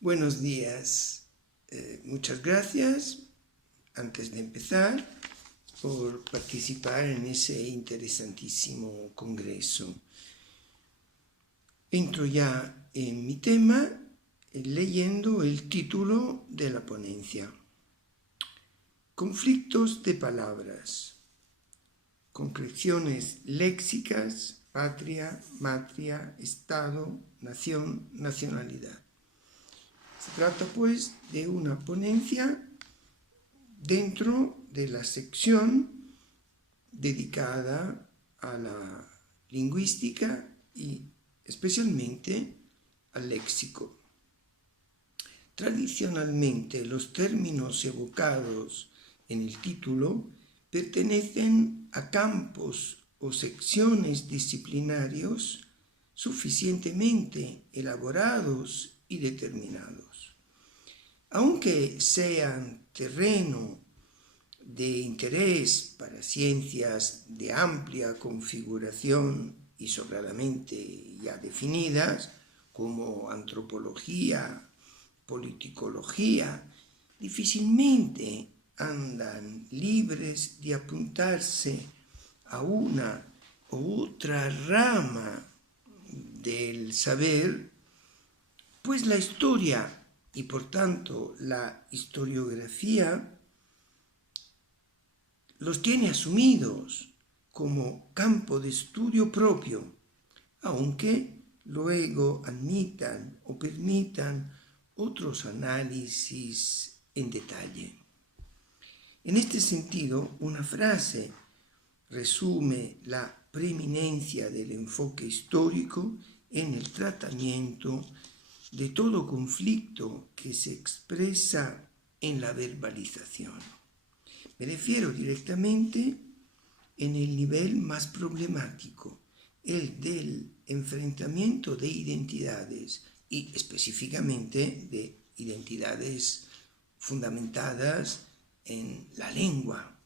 Buenos días. Muchas gracias, antes de empezar, por participar en ese interesantísimo congreso. Entro ya en mi tema leyendo el título de la ponencia. Conflictos de palabras, concreciones léxicas, patria, matria, Estado, nación, nacionalidad. Se trata, pues, de una ponencia dentro de la sección dedicada a la lingüística y especialmente al léxico. Tradicionalmente, los términos evocados en el título pertenecen a campos o secciones disciplinarios suficientemente elaborados y determinados. Aunque sean terreno de interés para ciencias de amplia configuración y sobradamente ya definidas, como antropología, politicología, difícilmente andan libres de apuntarse a una u otra rama del saber, pues la historia y por tanto la historiografía los tiene asumidos como campo de estudio propio, aunque luego admitan o permitan otros análisis en detalle. En este sentido, una frase resume la preeminencia del enfoque histórico en el tratamiento de todo conflicto que se expresa en la verbalización. Me refiero directamente en el nivel más problemático, el del enfrentamiento de identidades y específicamente de identidades fundamentadas en la lengua.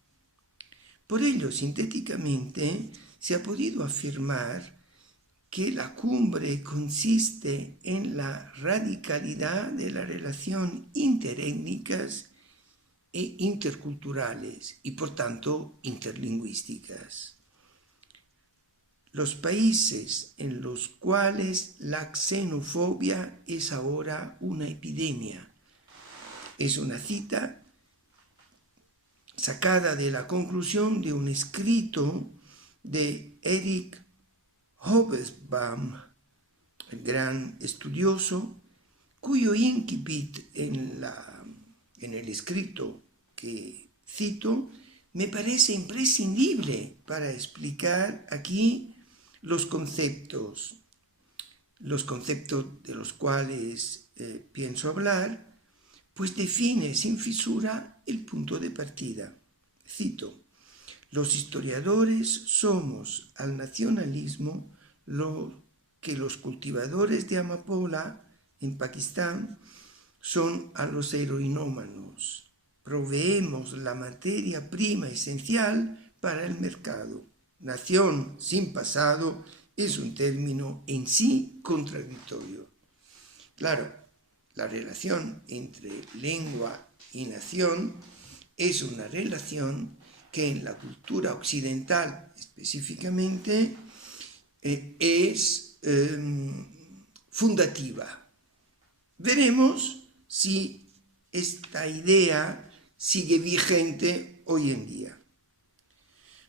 Por ello, sintéticamente, se ha podido afirmar que la cumbre consiste en la radicalidad de la relación interétnicas e interculturales y, por tanto, interlingüísticas. Los países en los cuales la xenofobia es ahora una epidemia. Es una cita sacada de la conclusión de un escrito de Eric Hobsbawm, el gran estudioso, cuyo incipit en el escrito que cito me parece imprescindible para explicar aquí los conceptos de los cuales pienso hablar, pues define sin fisura el punto de partida. Cito: los historiadores somos al nacionalismo lo que los cultivadores de amapola en Pakistán son a los heroinómanos. Proveemos la materia prima esencial para el mercado. Nación sin pasado es un término en sí contradictorio. Claro, la relación entre lengua y nación es una relación que en la cultura occidental específicamente es fundativa. Veremos si esta idea sigue vigente hoy en día.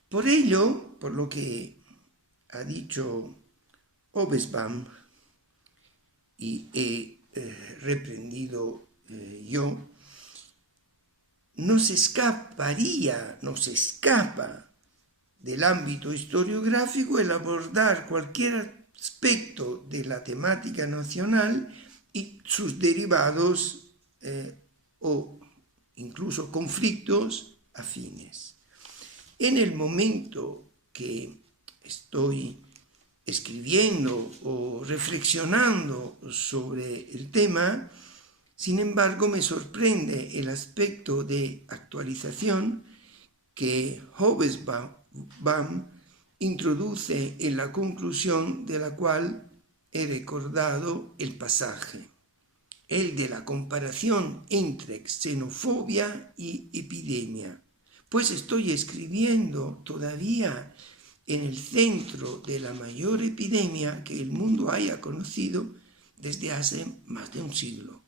Por ello, por lo que ha dicho Hobsbawm y he reprendido yo, no se escapa del ámbito historiográfico el abordar cualquier aspecto de la temática nacional y sus derivados o incluso conflictos afines. En el momento que estoy escribiendo o reflexionando sobre el tema, sin embargo, me sorprende el aspecto de actualización que Hobsbawm introduce en la conclusión de la cual he recordado el pasaje. el de la comparación entre xenofobia y epidemia, pues estoy escribiendo todavía en el centro de la mayor epidemia que el mundo haya conocido desde hace más de un siglo.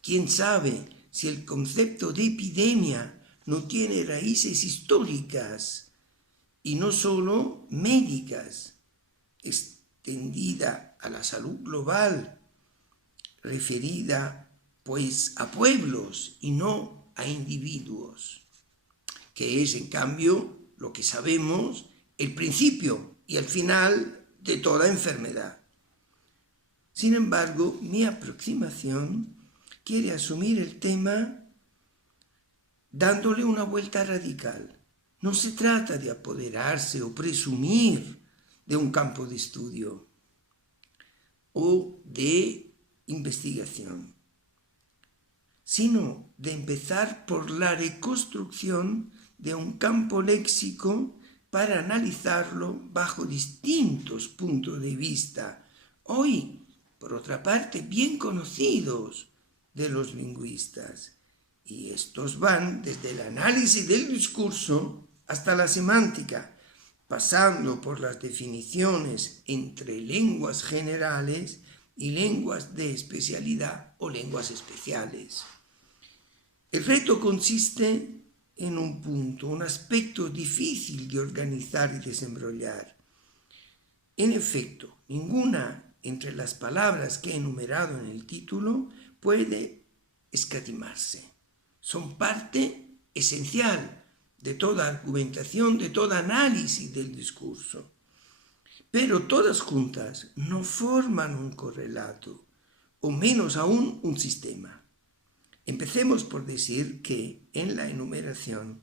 ¿Quién sabe si el concepto de epidemia no tiene raíces históricas y no solo médicas, extendida a la salud global, referida pues a pueblos y no a individuos, que es en cambio lo que sabemos el principio y el final de toda enfermedad. Sin embargo, mi aproximación quiere asumir el tema dándole una vuelta radical. No se trata de apoderarse o presumir de un campo de estudio o de investigación, sino de empezar por la reconstrucción de un campo léxico para analizarlo bajo distintos puntos de vista, hoy, por otra parte, bien conocidos de los lingüistas. Y estos van desde el análisis del discurso hasta la semántica, pasando por las definiciones entre lenguas generales y lenguas de especialidad o lenguas especiales. El reto consiste en un punto, un aspecto difícil de organizar y desenrollar. En efecto, ninguna entre las palabras que he enumerado en el título puede escatimarse. Son parte esencial de toda argumentación, de todo análisis del discurso. Pero todas juntas no forman un correlato, o menos aún un sistema. Empecemos por decir que en la enumeración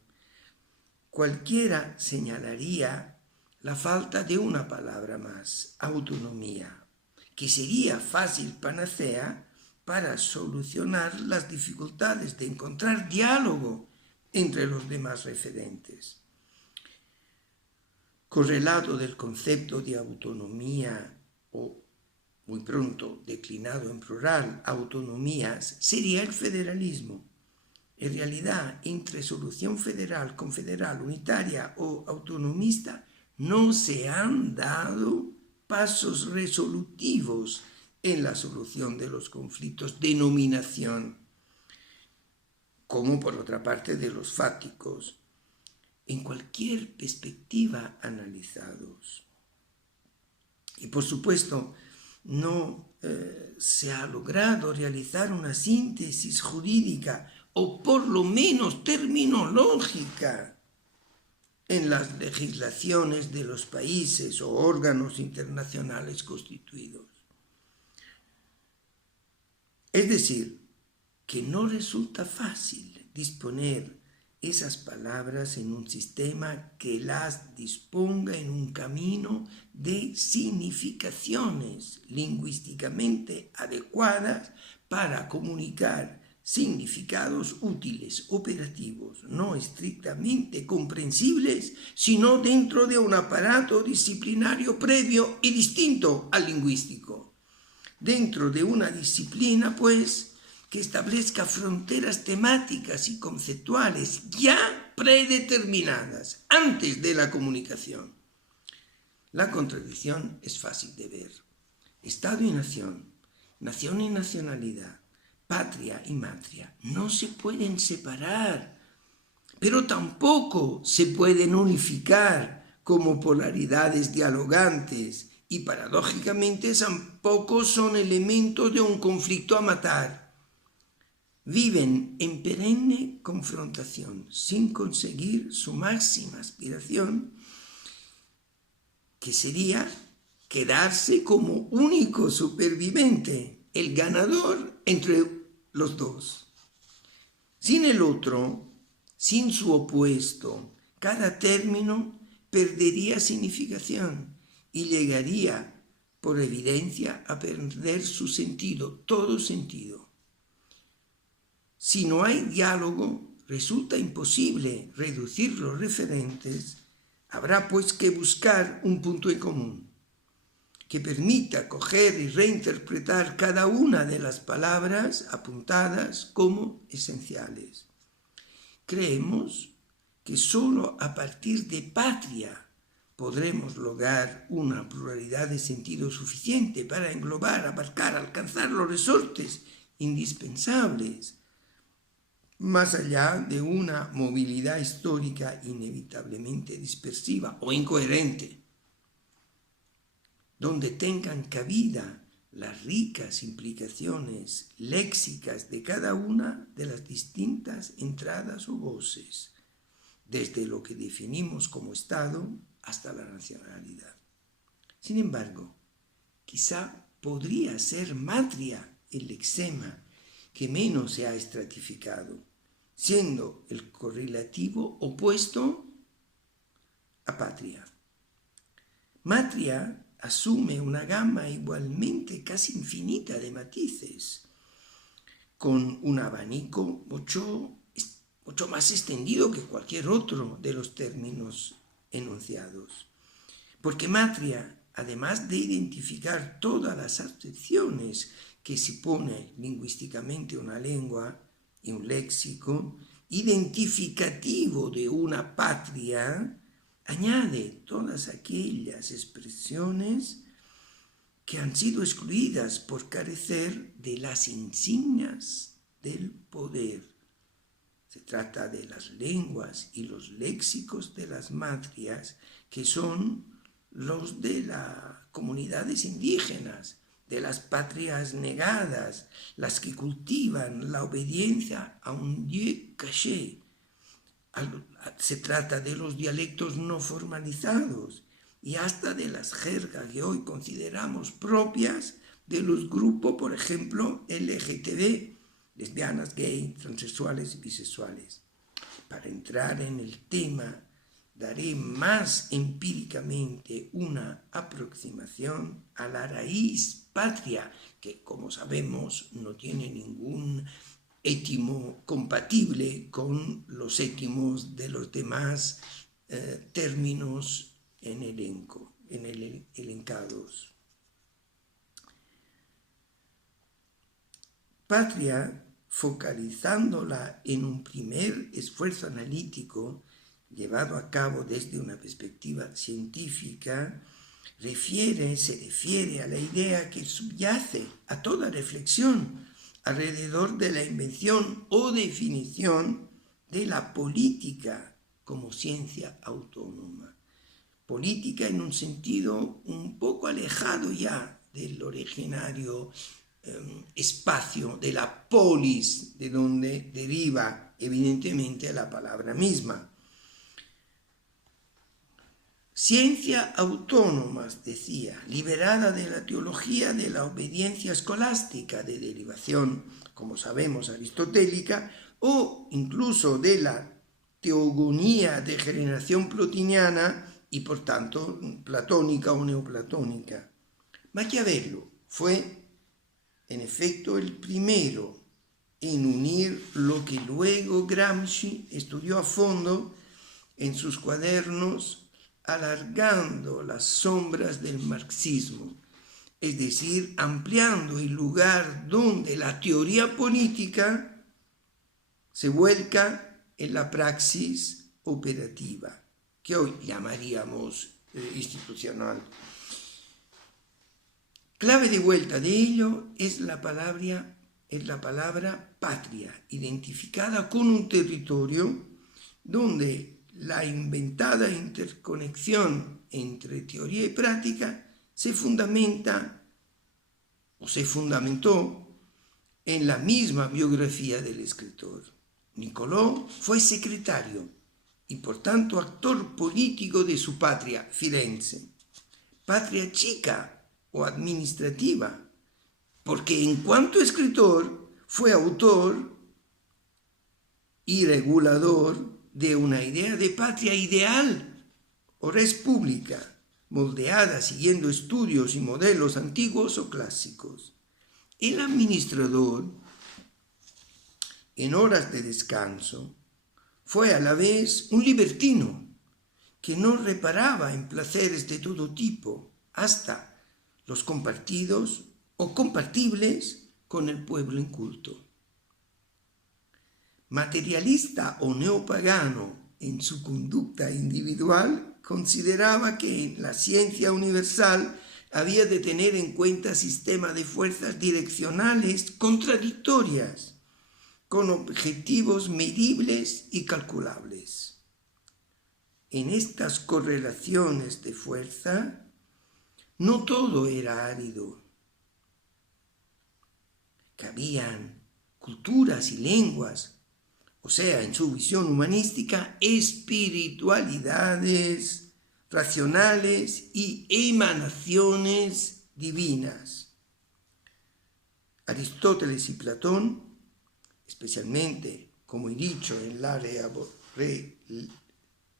cualquiera señalaría la falta de una palabra más, autonomía, que sería fácil panacea para solucionar las dificultades de encontrar diálogo entre los demás referentes. Correlato del concepto de autonomía o, muy pronto declinado en plural, autonomías, sería el federalismo. En realidad, entre solución federal, confederal, unitaria o autonomista, no se han dado pasos resolutivos en la solución de los conflictos de nominación, como por otra parte de los fáticos, en cualquier perspectiva analizados. Y por supuesto, no se ha logrado realizar una síntesis jurídica o por lo menos terminológica en las legislaciones de los países o órganos internacionales constituidos. Es decir, que no resulta fácil disponer esas palabras en un sistema que las disponga en un camino de significaciones lingüísticamente adecuadas para comunicar significados útiles, operativos, no estrictamente comprensibles, sino dentro de un aparato disciplinario previo y distinto al lingüístico. Dentro de una disciplina, pues, que establezca fronteras temáticas y conceptuales ya predeterminadas antes de la comunicación. La contradicción es fácil de ver. Estado y nación, nación y nacionalidad, patria y matria no se pueden separar, pero tampoco se pueden unificar como polaridades dialogantes y paradójicamente tampoco son elementos de un conflicto a matar. Viven en perenne confrontación sin conseguir su máxima aspiración, que sería quedarse como único superviviente, el ganador entre los dos. Sin el otro, sin su opuesto, cada término perdería significación y llegaría, por evidencia, a perder su sentido, todo sentido. Si no hay diálogo, resulta imposible reducir los referentes, habrá pues que buscar un punto en común. que permita coger y reinterpretar cada una de las palabras apuntadas como esenciales. Creemos que solo a partir de patria podremos lograr una pluralidad de sentido suficiente para englobar, abarcar, alcanzar los resortes indispensables, más allá de una movilidad histórica inevitablemente dispersiva o incoherente, donde tengan cabida las ricas implicaciones léxicas de cada una de las distintas entradas o voces, desde lo que definimos como Estado hasta la nacionalidad. Sin embargo, quizá podría ser matria el lexema que menos se ha estratificado, siendo el correlativo opuesto a patria. Matria asume una gama igualmente casi infinita de matices, con un abanico mucho más extendido que cualquier otro de los términos enunciados. Porque matria, además de identificar todas las acepciones que se pone lingüísticamente una lengua y un léxico identificativo de una patria, añade todas aquellas expresiones que han sido excluidas por carecer de las insignias del poder. Se trata de las lenguas y los léxicos de las matrias, que son los de las comunidades indígenas, de las patrias negadas, las que cultivan la obediencia a un Dieu caché. Se trata de los dialectos no formalizados y hasta de las jergas que hoy consideramos propias de los grupos, por ejemplo, LGTB, lesbianas, gay, transexuales y bisexuales. Para entrar en el tema, daré más empíricamente una aproximación a la raíz patria, que como sabemos no tiene ningún étimo compatible con los étimos de los demás términos elencados. Patria, focalizándola en un primer esfuerzo analítico llevado a cabo desde una perspectiva científica, se refiere a la idea que subyace a toda reflexión alrededor de la invención o definición de la política como ciencia autónoma. Política en un sentido un poco alejado ya del originario espacio de la polis, de donde deriva evidentemente la palabra misma. Ciencia autónoma, decía, liberada de la teología de la obediencia escolástica de derivación, como sabemos, aristotélica, o incluso de la teogonía de generación plotiniana y por tanto platónica o neoplatónica. Maquiavelo fue en efecto el primero en unir lo que luego Gramsci estudió a fondo en sus cuadernos, alargando las sombras del marxismo, es decir, ampliando el lugar donde la teoría política se vuelca en la praxis operativa, que hoy llamaríamos institucional. Clave de vuelta de ello es la palabra patria, identificada con un territorio donde la inventada interconexión entre teoría y práctica se fundamentó en la misma biografía del escritor. Niccolò fue secretario y por tanto actor político de su patria, Firenze, patria chica o administrativa, porque en cuanto escritor fue autor y regulador de una idea de patria ideal o res pública, moldeada siguiendo estudios y modelos antiguos o clásicos. El administrador, en horas de descanso, fue a la vez un libertino que no reparaba en placeres de todo tipo, hasta los compartidos o compatibles con el pueblo inculto. Materialista o neopagano en su conducta individual, consideraba que en la ciencia universal había de tener en cuenta sistemas de fuerzas direccionales contradictorias, con objetivos medibles y calculables. En estas correlaciones de fuerza, no todo era árido. Cabían culturas y lenguas, o sea, en su visión humanística, espiritualidades racionales y emanaciones divinas. Aristóteles y Platón, especialmente, como he dicho, en la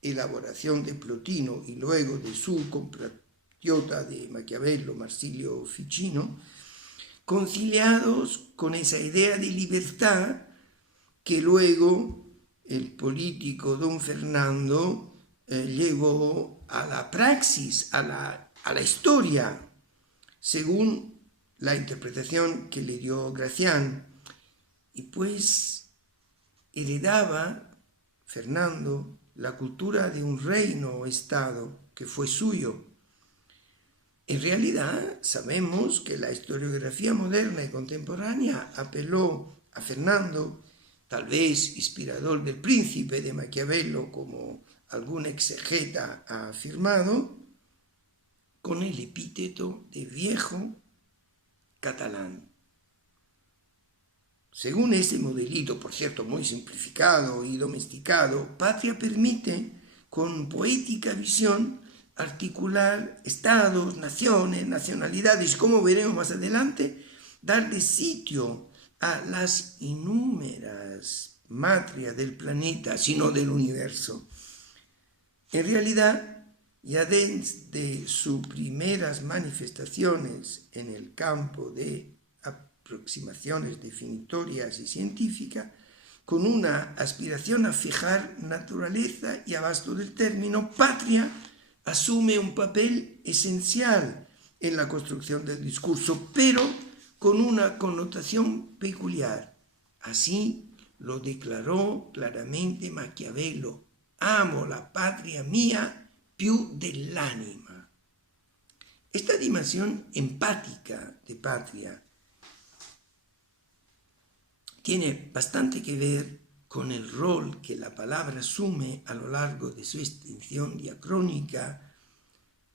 elaboración de Plotino y luego de su compatriota de Maquiavelo, Marsilio Ficino, conciliados con esa idea de libertad que luego el político don Fernando llevó a la praxis, a la historia, según la interpretación que le dio Gracián. Y pues heredaba Fernando la cultura de un reino o estado que fue suyo. En realidad sabemos que la historiografía moderna y contemporánea apeló a Fernando, tal vez inspirador del Príncipe de Maquiavelo, como algún exegeta ha afirmado, con el epíteto de viejo catalán. Según ese modelito, por cierto, muy simplificado y domesticado, Patria permite, con poética visión, articular estados, naciones, nacionalidades, como veremos más adelante, darle sitio a las innúmeras matrias del planeta, sino del universo. En realidad, ya desde sus primeras manifestaciones en el campo de aproximaciones definitorias y científicas, con una aspiración a fijar naturaleza y abasto del término, Patria asume un papel esencial en la construcción del discurso, pero con una connotación peculiar. Así lo declaró claramente Maquiavelo: amo la patria mía più dell'anima. Esta dimensión empática de Patria tiene bastante que ver con el rol que la palabra asume a lo largo de su extensión diacrónica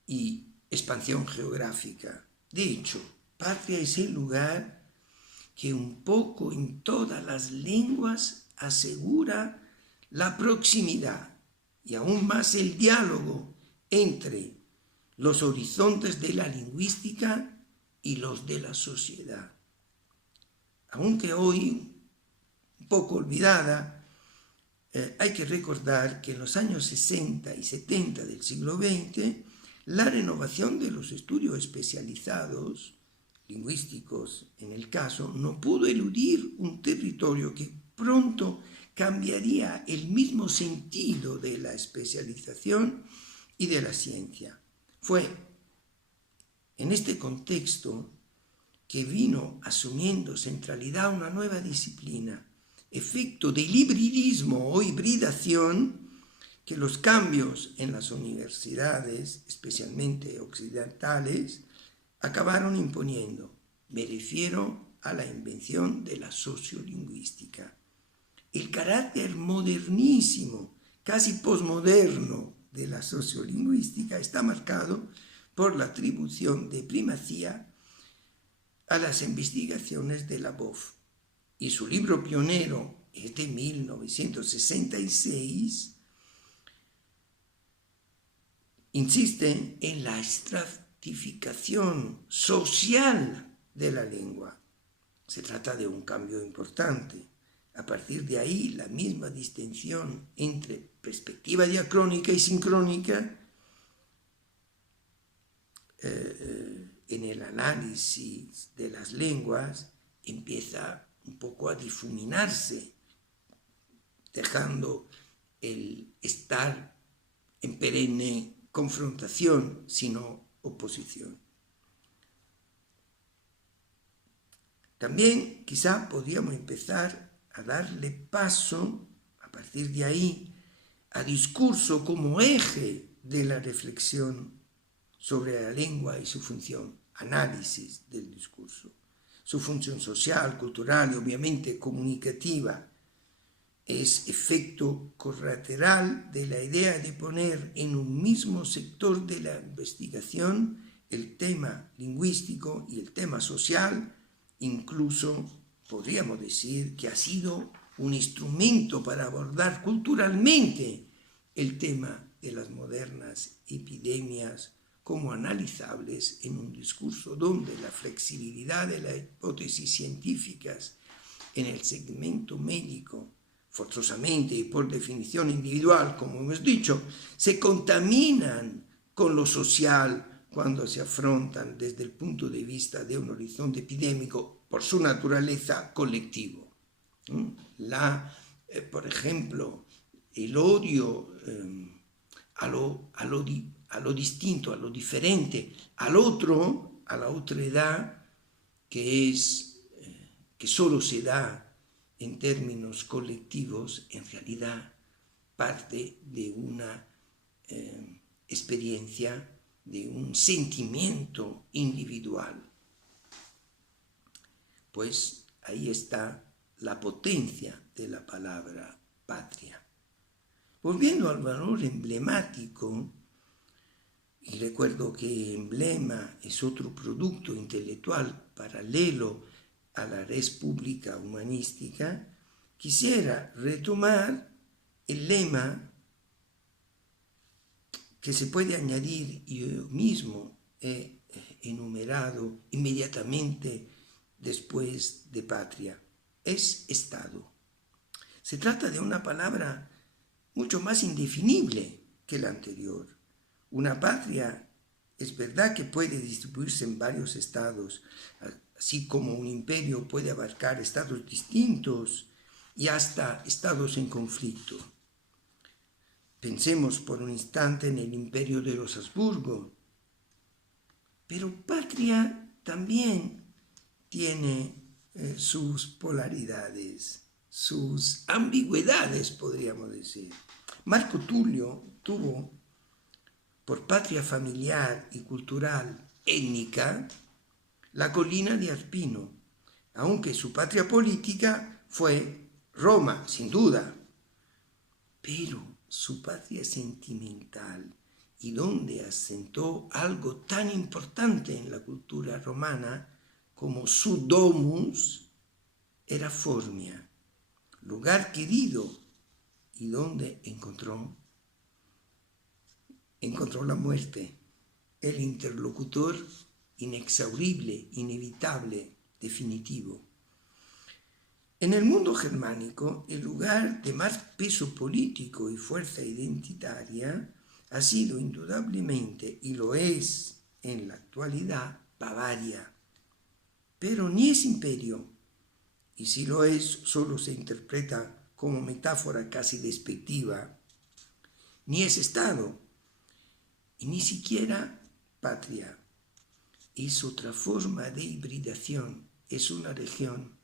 y expansión geográfica. De hecho, Patria es el lugar que un poco en todas las lenguas asegura la proximidad y aún más el diálogo entre los horizontes de la lingüística y los de la sociedad. Aunque hoy un poco olvidada, hay que recordar que en los años 60 y 70 del siglo XX, la renovación de los estudios especializados, lingüísticos en el caso, no pudo eludir un territorio que pronto cambiaría el mismo sentido de la especialización y de la ciencia. Fue en este contexto que vino asumiendo centralidad una nueva disciplina, efecto del hibridismo o hibridación que los cambios en las universidades, especialmente occidentales, acabaron imponiendo. Me refiero a la invención de la sociolingüística. El carácter modernísimo, casi posmoderno de la sociolingüística está marcado por la atribución de primacía a las investigaciones de Labov, y su libro pionero es de 1966, insiste en la estratificación social de la lengua. Se trata de un cambio importante. A partir de ahí, la misma distinción entre perspectiva diacrónica y sincrónica en el análisis de las lenguas empieza un poco a difuminarse, dejando el estar en perenne confrontación, sino oposición. También quizá podríamos empezar a darle paso, a partir de ahí, a discurso como eje de la reflexión sobre la lengua y su función, análisis del discurso, su función social, cultural y obviamente comunicativa. Es efecto colateral de la idea de poner en un mismo sector de la investigación el tema lingüístico y el tema social. Incluso podríamos decir que ha sido un instrumento para abordar culturalmente el tema de las modernas epidemias como analizables en un discurso donde la flexibilidad de las hipótesis científicas en el segmento médico, forzosamente y por definición individual, como hemos dicho, se contaminan con lo social cuando se afrontan desde el punto de vista de un horizonte epidémico por su naturaleza colectivo. Por ejemplo, el odio a lo distinto, a lo diferente, al otro, a la otredad, que solo se da en términos colectivos, en realidad parte de una experiencia, de un sentimiento individual. Pues ahí está la potencia de la palabra patria. Volviendo al valor emblemático, y recuerdo que emblema es otro producto intelectual paralelo a la res pública humanística, quisiera retomar el lema que se puede añadir, y yo mismo he enumerado inmediatamente después de patria. Es Estado. Se trata de una palabra mucho más indefinible que la anterior. Una patria es verdad que puede distribuirse en varios estados, así como un imperio puede abarcar estados distintos y hasta estados en conflicto. Pensemos por un instante en el imperio de los Habsburgo. Pero patria también tiene sus polaridades, sus ambigüedades, podríamos decir. Marco Tulio tuvo por patria familiar y cultural étnica la colina de Arpino, aunque su patria política fue Roma, sin duda. Pero su patria sentimental, y donde asentó algo tan importante en la cultura romana como su domus, era Formia, lugar querido, y donde encontró la muerte, el interlocutor inexhaurible, inevitable, definitivo. En el mundo germánico, el lugar de más peso político y fuerza identitaria ha sido indudablemente, y lo es en la actualidad, Bavaria. Pero ni es imperio, y si lo es, solo se interpreta como metáfora casi despectiva, ni es Estado, y ni siquiera patria. Es otra forma de hibridación, es una región.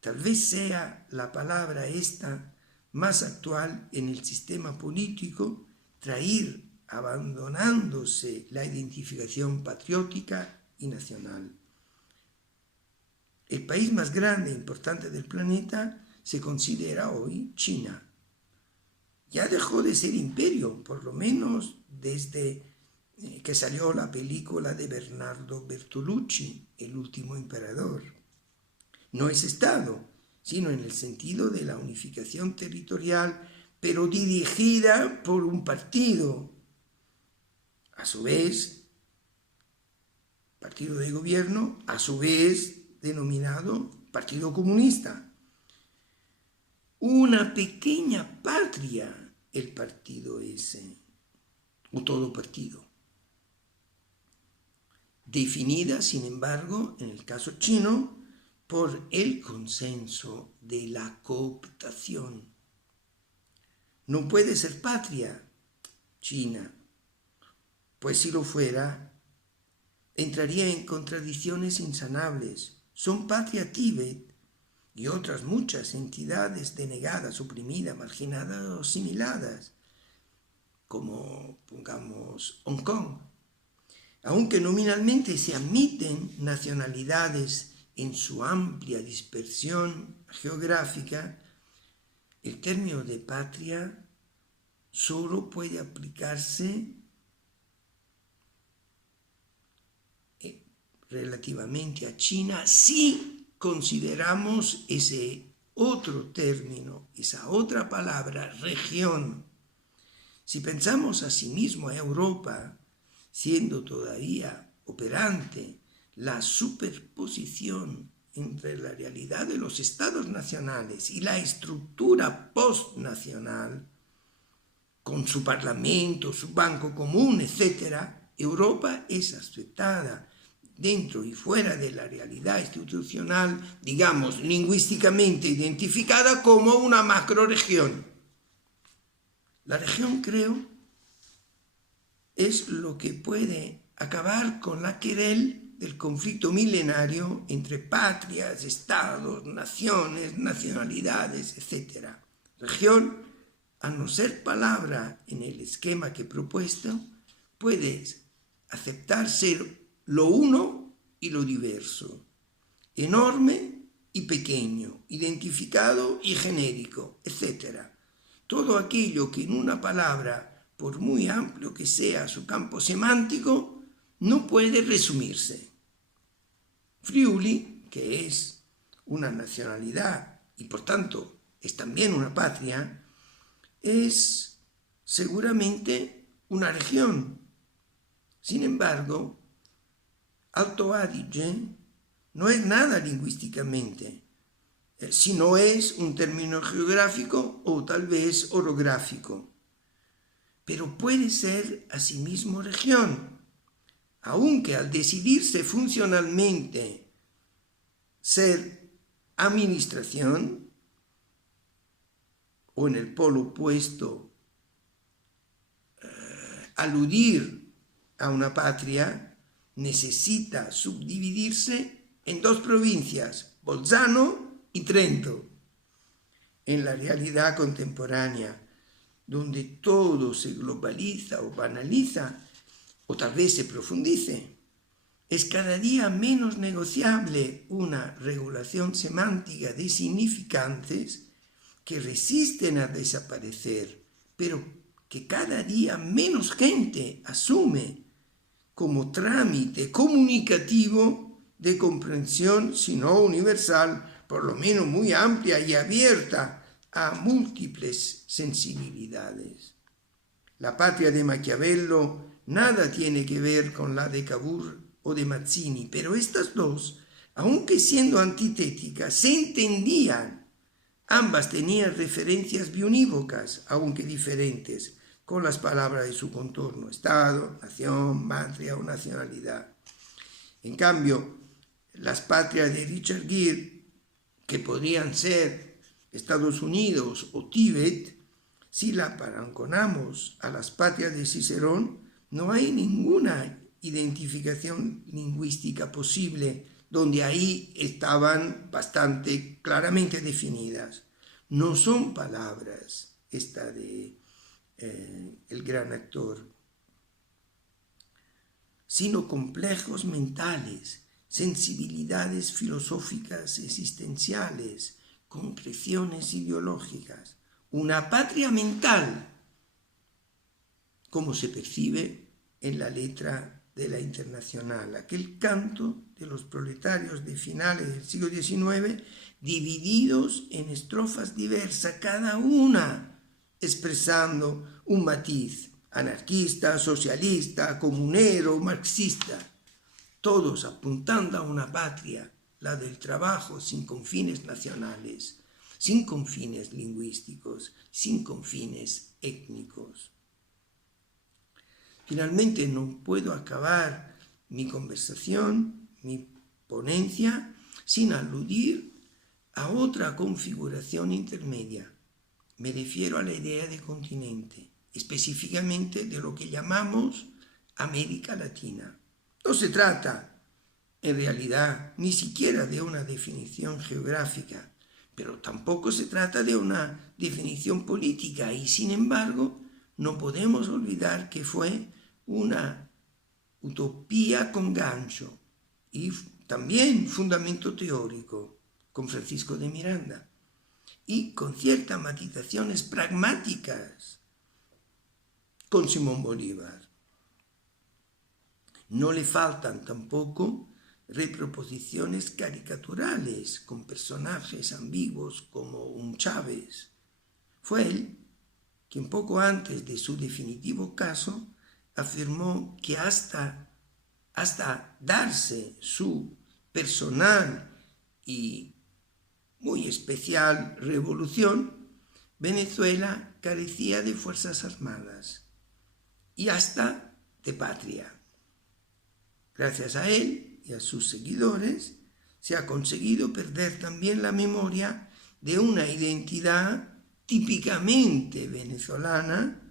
Tal vez sea la palabra esta más actual en el sistema político, traer abandonándose la identificación patriótica y nacional. El país más grande e importante del planeta se considera hoy China. Ya dejó de ser imperio, por lo menos desde que salió la película de Bernardo Bertolucci, El último emperador. No es Estado, sino en el sentido de la unificación territorial, pero dirigida por un partido, a su vez, partido de gobierno, a su vez denominado Partido Comunista. Una pequeña patria, el partido ese, o todo partido. Definida, sin embargo, en el caso chino, por el consenso de la cooptación. No puede ser patria China, pues si lo fuera, entraría en contradicciones insanables, son Patria Tíbet y otras muchas entidades denegadas, oprimidas, marginadas o asimiladas, como, pongamos, Hong Kong. Aunque nominalmente se admiten nacionalidades en su amplia dispersión geográfica, el término de patria solo puede aplicarse relativamente a China si consideramos ese otro término, esa otra palabra, región. Si pensamos asimismo a Europa, siendo todavía operante la superposición entre la realidad de los estados nacionales y la estructura postnacional, con su parlamento, su banco común, etc., Europa es aceptada dentro y fuera de la realidad institucional, digamos, lingüísticamente identificada como una macrorregión. La región, creo, es lo que puede acabar con la querel del conflicto milenario entre patrias, estados, naciones, nacionalidades, etc. Región, al no ser palabra en el esquema que he propuesto, puede aceptar ser lo uno y lo diverso, enorme y pequeño, identificado y genérico, etc. Todo aquello que en una palabra, por muy amplio que sea su campo semántico, no puede resumirse. Friuli, que es una nacionalidad y por tanto es también una patria, es seguramente una región. Sin embargo, Alto Adige no es nada lingüísticamente, sino es un término geográfico o tal vez orográfico. Pero puede ser asimismo región, aunque al decidirse funcionalmente ser administración, o en el polo opuesto aludir a una patria, necesita subdividirse en dos provincias, Bolzano y Trento. En la realidad contemporánea, donde todo se globaliza o banaliza, o tal vez se profundice, es cada día menos negociable una regulación semántica de significantes que resisten a desaparecer, pero que cada día menos gente asume como trámite comunicativo de comprensión, si no universal, por lo menos muy amplia y abierta a múltiples sensibilidades. La patria de Maquiavelo nada tiene que ver con la de Cavour o de Mazzini, pero estas dos, aunque siendo antitéticas, se entendían. Ambas tenían referencias biunívocas, aunque diferentes, con las palabras de su contorno: Estado, nación, patria o nacionalidad. En cambio, las patrias de Richard Gere, que podrían ser Estados Unidos o Tíbet, si la parangonamos a las patrias de Cicerón, no hay ninguna identificación lingüística posible, donde ahí estaban bastante claramente definidas. No son palabras, esta de el gran actor, sino complejos mentales, sensibilidades filosóficas existenciales, concreciones ideológicas. Una patria mental, como se percibe en la letra de la Internacional, aquel canto de los proletarios de finales del siglo XIX, divididos en estrofas diversas, cada una expresando un matiz: anarquista, socialista, comunero, marxista, todos apuntando a una patria, la del trabajo, sin confines nacionales, sin confines lingüísticos, sin confines étnicos. Finalmente, no puedo acabar mi conversación, mi ponencia, sin aludir a otra configuración intermedia. Me refiero a la idea de continente, específicamente de lo que llamamos América Latina. No se trata en realidad ni siquiera de una definición geográfica, pero tampoco se trata de una definición política y sin embargo no podemos olvidar que fue una utopía con gancho y también fundamento teórico con Francisco de Miranda y con ciertas matizaciones pragmáticas con Simón Bolívar. No le faltan tampoco reproposiciones caricaturales con personajes ambiguos como un Chávez. Fue él quien poco antes de su definitivo caso afirmó que hasta darse su personal y muy especial revolución, Venezuela carecía de fuerzas armadas y hasta de patria. Gracias a él y a sus seguidores se ha conseguido perder también la memoria de una identidad típicamente venezolana,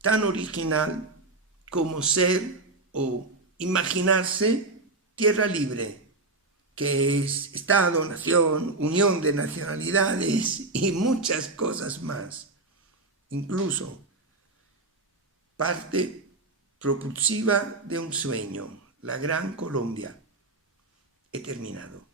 tan original como ser o imaginarse tierra libre, que es Estado, nación, unión de nacionalidades y muchas cosas más. Incluso parte propulsiva de un sueño, la Gran Colombia. He terminado.